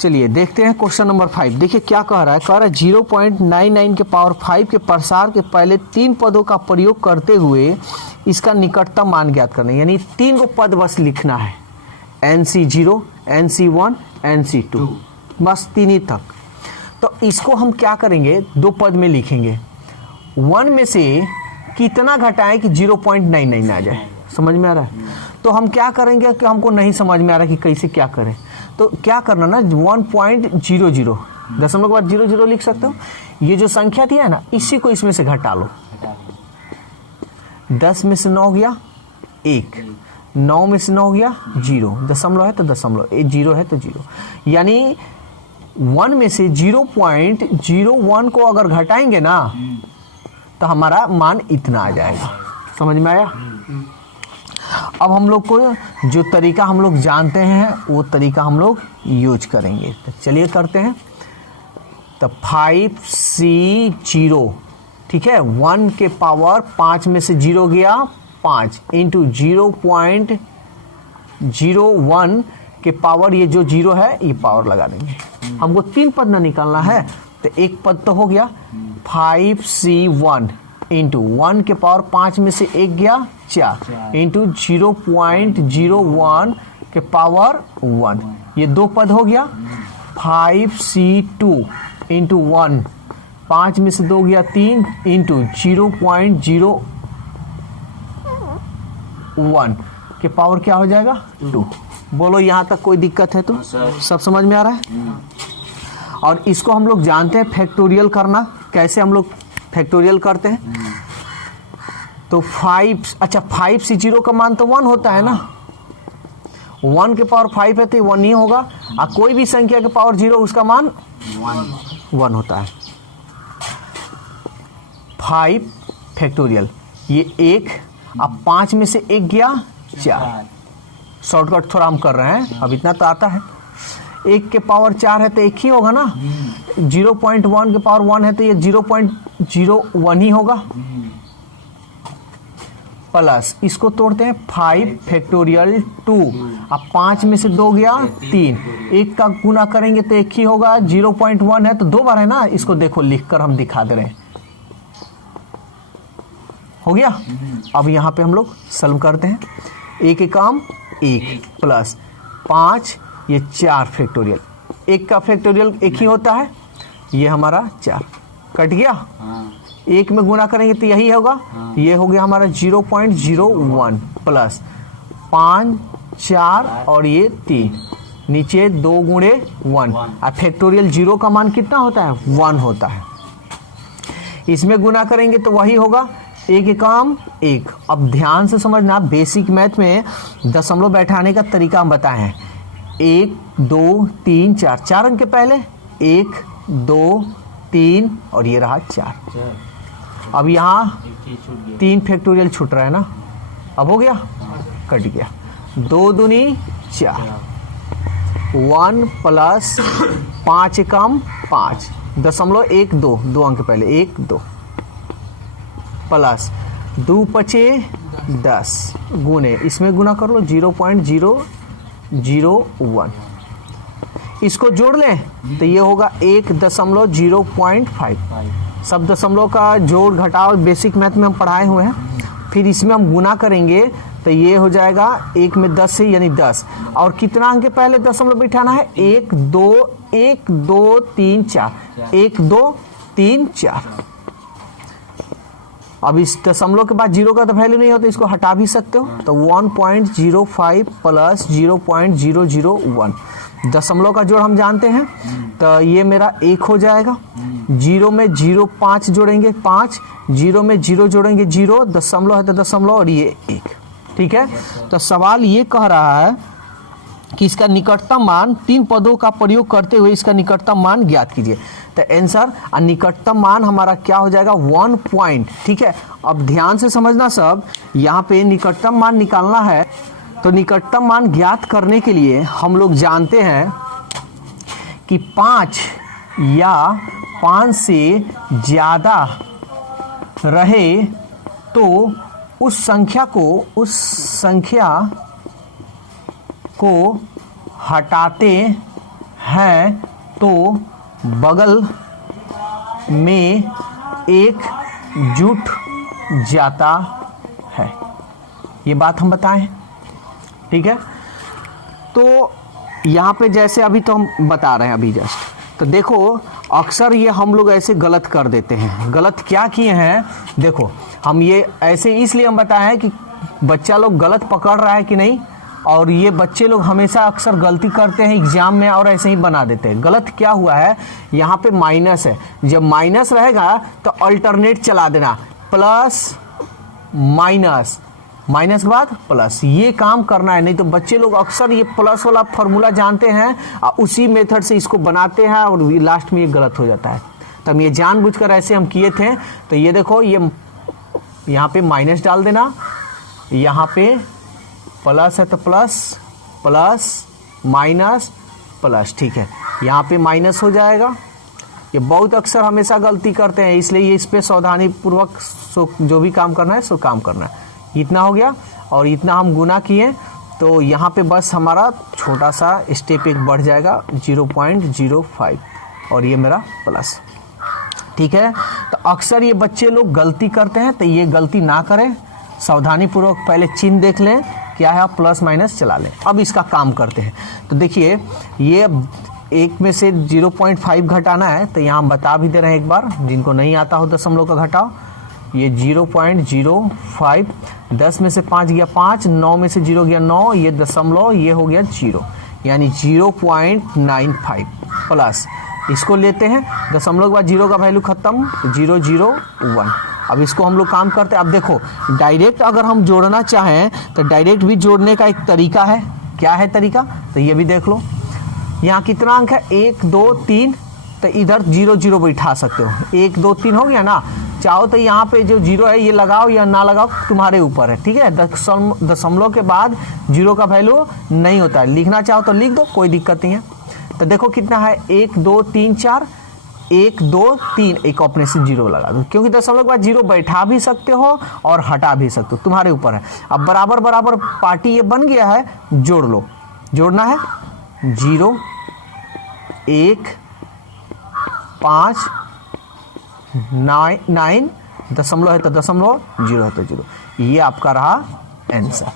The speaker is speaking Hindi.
चलिए देखते हैं क्वेश्चन नंबर 5। देखिए क्या कह रहा है, 0.99 के पावर 5 के प्रसार के पहले 3 पदों का प्रयोग करते हुए इसका निकटतम मान ज्ञात करना है। यानी 3 को पद बस लिखना है, NC0, NC1, NC2, बस 3 ही तक। तो इसको हम क्या करेंगे, 2 पद में लिखेंगे। 1 में से कितना घटाएं कि 0.99 आ जाए, समझ में आ रहा है। तो हम क्या करेंगे कि हमको नहीं समझ में आ रहा कि कैसे क्या करें, तो क्या करना ना 1.00 दशमलव के बाद 00 लिख सकते हो। ये जो संख्या थी है ना, इसी को इसमें से घटा लो। 10 में से 9 गया 1, 9 में से 9 गया 0, दशमलव है तो दशमलव, 0 है तो 0। यानी 1 में से 0.01 को अगर घटाएंगे ना तो हमारा मान इतना आ जाएगा। समझ में आया। अब हम लोग को जो तरीका हम लोग जानते हैं वो तरीका हम लोग यूज करेंगे। तो चलिए करते हैं। तो 5C0, ठीक है, 1 के पावर 5 में से 0 गया 5 इंटू 0.01 के पावर, ये जो 0 है ये पावर लगा देंगे। हमको 3 पद ना निकालना है तो एक पद तो हो गया। 5C1 इंटू 1 के पावर 5 में से 1 गया 4 इंटू 0.01 के पावर 1, ये 2 पद हो गया। 5C2 इंटू 1, 5 में से 2 गया 3 इंटू 0.01 के पावर क्या हो जाएगा 2। बोलो यहाँ तक कोई दिक्कत है तो सब समझ में आ रहा है। और इसको हम लोग जानते हैं फैक्टोरियल करना, कैसे हम लोग फैक्टोरियल करते हैं। तो 5C0 का मान तो 1 होता है ना, 1 के पावर 5 है तो 1 ही होगा। और कोई भी संख्या के पावर 0 उसका मान 1 होता है। 5 फैक्टोरियल, ये 1, अब 5 में से 1 गया 4। शॉर्टकट थोड़ा हम कर रहे हैं, अब इतना तो आता है। 1 के पावर 4 है तो 1 ही होगा ना, 0.1 के पावर 1 है तो ये 0.01 ही होगा। प्लस इसको तोड़ते हैं 5 फैक्टोरियल 2, अब 5 में से 2 गया 3, 1 का गुना करेंगे तो 1 ही होगा। 0.1 है तो 2 बार है ना, इसको देखो लिखकर हम दिखा दे रहे हैं, हो गया। अब यहाँ पे हम लोग सॉल्व करते हैं। 1 काम 1 प्लस 5, ये 4 फैक्टोरियल, 1 का फैक्टोरियल 1 ही होता है, ये हमारा 4 कट गया। 1 में गुना करेंगे तो यही होगा, ये हो गया हमारा 0.01 प्लस 5 4 और ये 3, नीचे 2 गुणे 1। और फैक्टोरियल 0 का मान कितना होता है 1 होता है। इसमें गुना करेंगे तो वही होगा, 1 काम 1। अब ध्यान से समझना, बेसिक मैथ में दशमलव बैठाने का तरीका हम बताए हैं। 1 2 3 4, 4 अंक के पहले 1 2 3 और ये रहा 4। अब यहाँ 3 फैक्टोरियल छूट रहा है ना, अब हो गया, कट गया। 2 दूनी 4, 1 प्लस 5 कम 5, दशमलव 1 2, 2 अंक पहले 1 2 प्लस 2 पचे 10 गुने, इसमें गुना कर लो 0.001, इसको जोड़ लें तो ये होगा 1.0.5। सब दशमलव का जोड़ घटाव बेसिक मैथ में हम पढ़ाए हुए हैं। फिर इसमें हम गुना करेंगे तो ये हो जाएगा 1 में 10 से यानी 10, और कितना अंक के पहले दशमलव बिठाना है 1 2 3 4, 1 2 3 4। अब इस दशमलव के बाद 0 का तो वैल्यू नहीं होता, इसको हटा भी सकते हो। तो 1.05 प्लस 0.001, दशमलव का जोड़ हम जानते हैं, तो ये मेरा 1 हो जाएगा। 0 में 0 5 जोड़ेंगे 5, 0 में 0 जोड़ेंगे 0, दशमलव है तो दशमलव और ये 1, ठीक है। तो सवाल ये कह रहा है कि इसका निकटतम मान 3 पदों का प्रयोग करते हुए इसका निकटतम मान ज्ञात कीजिए। तो आंसर निकटतम मान हमारा क्या हो जाएगा 1 पॉइंट, ठीक है। अब ध्यान से समझना सब, यहाँ पे निकटतम मान निकालना है। तो निकटतम मान ज्ञात करने के लिए हम लोग जानते हैं कि 5 या 5 से ज़्यादा रहे तो उस संख्या को हटाते है तो बगल में एक जुट जाता है। ये बात हम बताएं, ठीक है। तो यहाँ पे जैसे अभी तो हम बता रहे हैं अभी जस्ट, तो देखो अक्सर ये हम लोग ऐसे गलत कर देते हैं। गलत क्या किए हैं, देखो हम ये ऐसे इसलिए हम बताए हैं कि बच्चा लोग गलत पकड़ रहा है कि नहीं, और ये बच्चे लोग हमेशा अक्सर गलती करते हैं एग्जाम में और ऐसे ही बना देते हैं। गलत क्या हुआ है, यहाँ पे माइनस है, जब माइनस रहेगा तो अल्टरनेट चला देना, प्लस माइनस, माइनस के बाद प्लस, ये काम करना है। नहीं तो बच्चे लोग अक्सर ये प्लस वाला फॉर्मूला जानते हैं और उसी मेथड से इसको बनाते हैं और लास्ट में ये गलत हो जाता है। तो हम ये जानबूझकर ऐसे हम किए थे। तो ये देखो, ये यहाँ पे माइनस डाल देना, यहाँ पे प्लस है तो प्लस प्लस माइनस प्लस, ठीक है। यहाँ पे माइनस हो जाएगा। ये बहुत अक्सर हमेशा गलती करते हैं, इसलिए ये इस पर सावधानी पूर्वक जो भी काम करना है सो काम करना है। इतना हो गया और इतना हम गुना किए, तो यहाँ पे बस हमारा छोटा सा स्टेप एक बढ़ जाएगा 0.05 और ये मेरा प्लस, ठीक है। तो अक्सर ये बच्चे लोग गलती करते हैं, तो ये गलती ना करें, सावधानी पूर्वक पहले चिन्ह देख लें क्या है, प्लस माइनस चला लें। अब इसका काम करते हैं। तो देखिए ये एक में से 0.5 घटाना है, तो यहाँ बता भी दे रहे हैं एक बार, जिनको नहीं आता हो दशमलव का घटाओ। ये 0.05, 10 में से 5 गया 5, 9 में से 0 गया 9, ये दशमलव, ये हो गया 0, यानी 0.95 प्लस, इसको लेते हैं दशमलव के बाद 0 का वैल्यू खत्म, 001। अब इसको हम लोग काम करते हैं। अब देखो डायरेक्ट अगर हम जोड़ना चाहें तो डायरेक्ट भी जोड़ने का एक तरीका है। क्या है तरीका, तो ये भी देख लो। यहाँ कितना अंक है, 1 2 3, तो इधर 0 0 बैठा सकते हो। 1 2 3 हो गया ना, चाहो तो यहाँ पे जो 0 है ये लगाओ या ना लगाओ, तुम्हारे ऊपर है, ठीक है। दशमलव के बाद 0 का वैल्यू नहीं होता है, लिखना चाहो तो लिख दो, कोई दिक्कत नहीं है। तो देखो कितना है, 1 2 3 4, 1 2 3, एक अपने से 0 लगा दो, क्योंकि दशमलव के बाद 0 बैठा भी सकते हो और हटा भी सकते हो, तुम्हारे ऊपर है। अब बराबर बराबर पार्टी ये बन गया है, जोड़ लो। जोड़ना है 0 1 5 9, दशमलव है तो दशमलव, 0 है तो 0, ये आपका रहा आंसर।